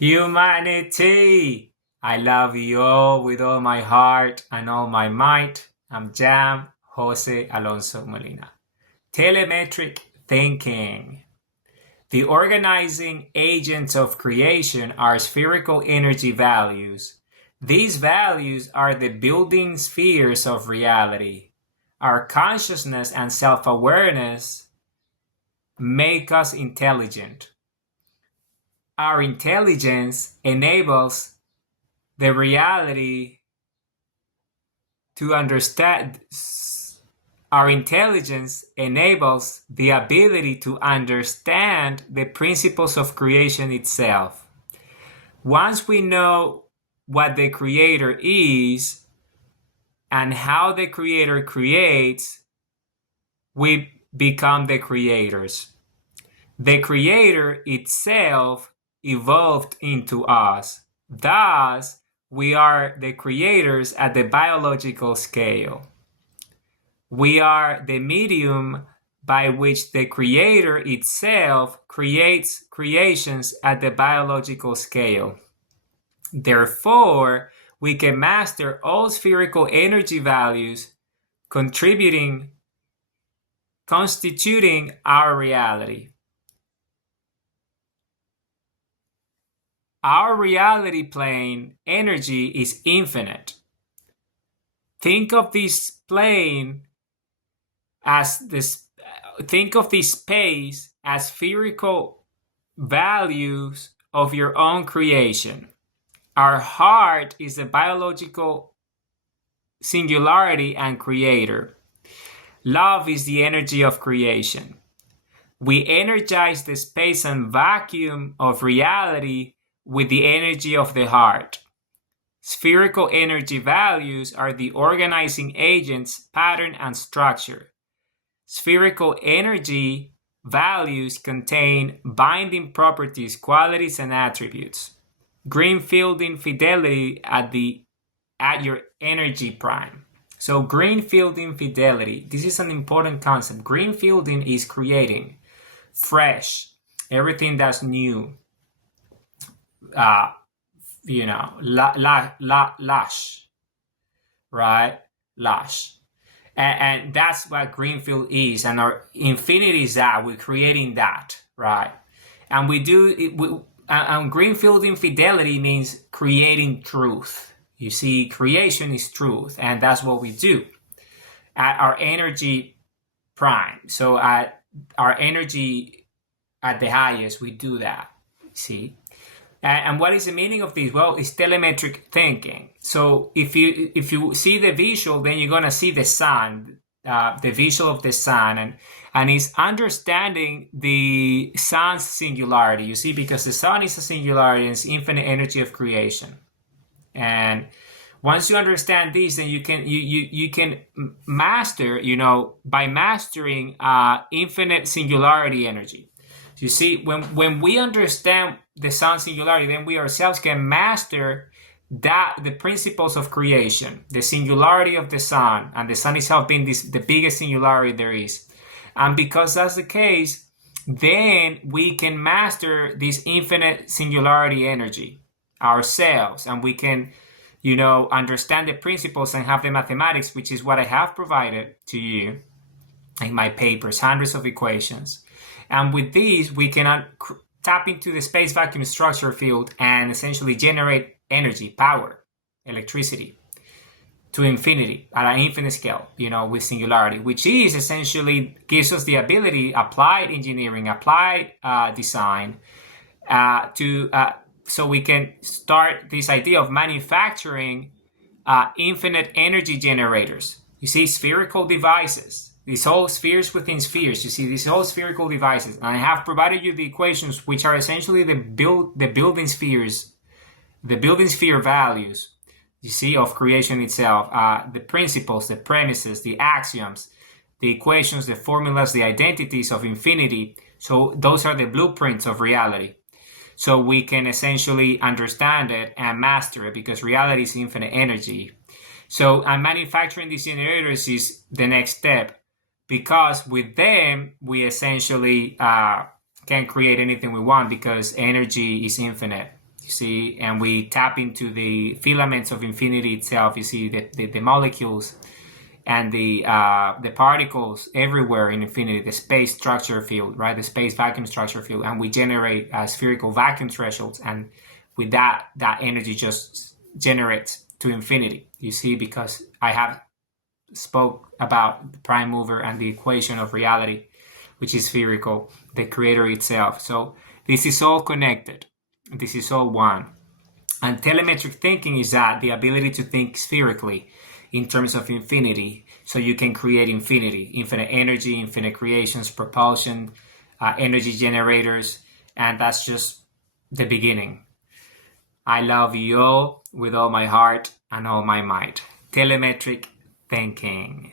Humanity! I love you all with all my heart and all my might. I'm Jam Jose Alonso Molina. Telemetric Thinking. The organizing agents of creation are spherical energy values. These values are the building spheres of reality. Our consciousness and self-awareness make us intelligent. Our intelligence enables the reality to understand. Our intelligence enables the ability to understand the principles of creation itself. Once we know what the creator is and how the creator creates, we become the creators. The creator itself evolved into us. Thus, we are the creators at the biological scale. We are the medium by which the creator itself creates creations at the biological scale. Therefore, we can master all spherical energy values constituting our reality. Our reality plane energy is infinite. Think of this plane as think of this space as spherical values of your own creation. Our heart is a biological singularity and creator. Love is the energy of creation. We energize the space and vacuum of reality with the energy of the heart. Spherical energy values are the organizing agents, pattern, and structure. Spherical energy values contain binding properties, qualities, and attributes. Greenfielding fidelity at your energy prime. So greenfielding fidelity, this is an important concept. Greenfielding is creating fresh, everything that's new. Lush, right? Lush. And that's what greenfield is, and our infinity is that we're creating that, right? And we do it. And greenfielding fidelity means creating truth. You see, creation is truth, and that's what we do at our energy prime. So at our energy at the highest, we do that. See. And what is the meaning of this? Well, it's telemetric thinking. So if you see the visual, then you're gonna see the sun, the visual of the sun, and it's understanding the sun's singularity. You see, because the sun is a singularity and it's infinite energy of creation. And once you understand this, then you can master, by mastering infinite singularity energy. You see, when we understand the sun singularity, then we ourselves can master the principles of creation, the singularity of the sun, and the sun itself being the biggest singularity there is. And because that's the case, then we can master this infinite singularity energy ourselves, and we can, understand the principles and have the mathematics, which is what I have provided to you in my papers, hundreds of equations. And with these, we can tap into the space vacuum structure field and essentially generate energy, power, electricity to infinity at an infinite scale, with singularity, which is essentially gives us the ability, applied engineering, applied design, so we can start this idea of manufacturing infinite energy generators. You see, spherical devices. These whole spheres within spheres. You see, these whole spherical devices. And I have provided you the equations, which are essentially the building spheres, the building sphere values, you see, of creation itself. The principles, the premises, the axioms, the equations, the formulas, the identities of infinity. So those are the blueprints of reality. So we can essentially understand it and master it, because reality is infinite energy. So manufacturing these generators is the next step, because with them, we essentially can create anything we want, because energy is infinite. you see, and we tap into the filaments of infinity itself. You see the molecules and the particles everywhere in infinity, the space structure field, right? The space vacuum structure field, and we generate spherical vacuum thresholds, and with that energy just generates to infinity. You see, because I have spoke about the prime mover and the equation of reality, which is spherical, the creator itself. So this is all connected. This is all one. And telemetric thinking is that the ability to think spherically in terms of infinity, so you can create infinity, infinite energy, infinite creations, propulsion, energy generators, and that's just the beginning. I love you all with all my heart and all my might. Telemetric thinking.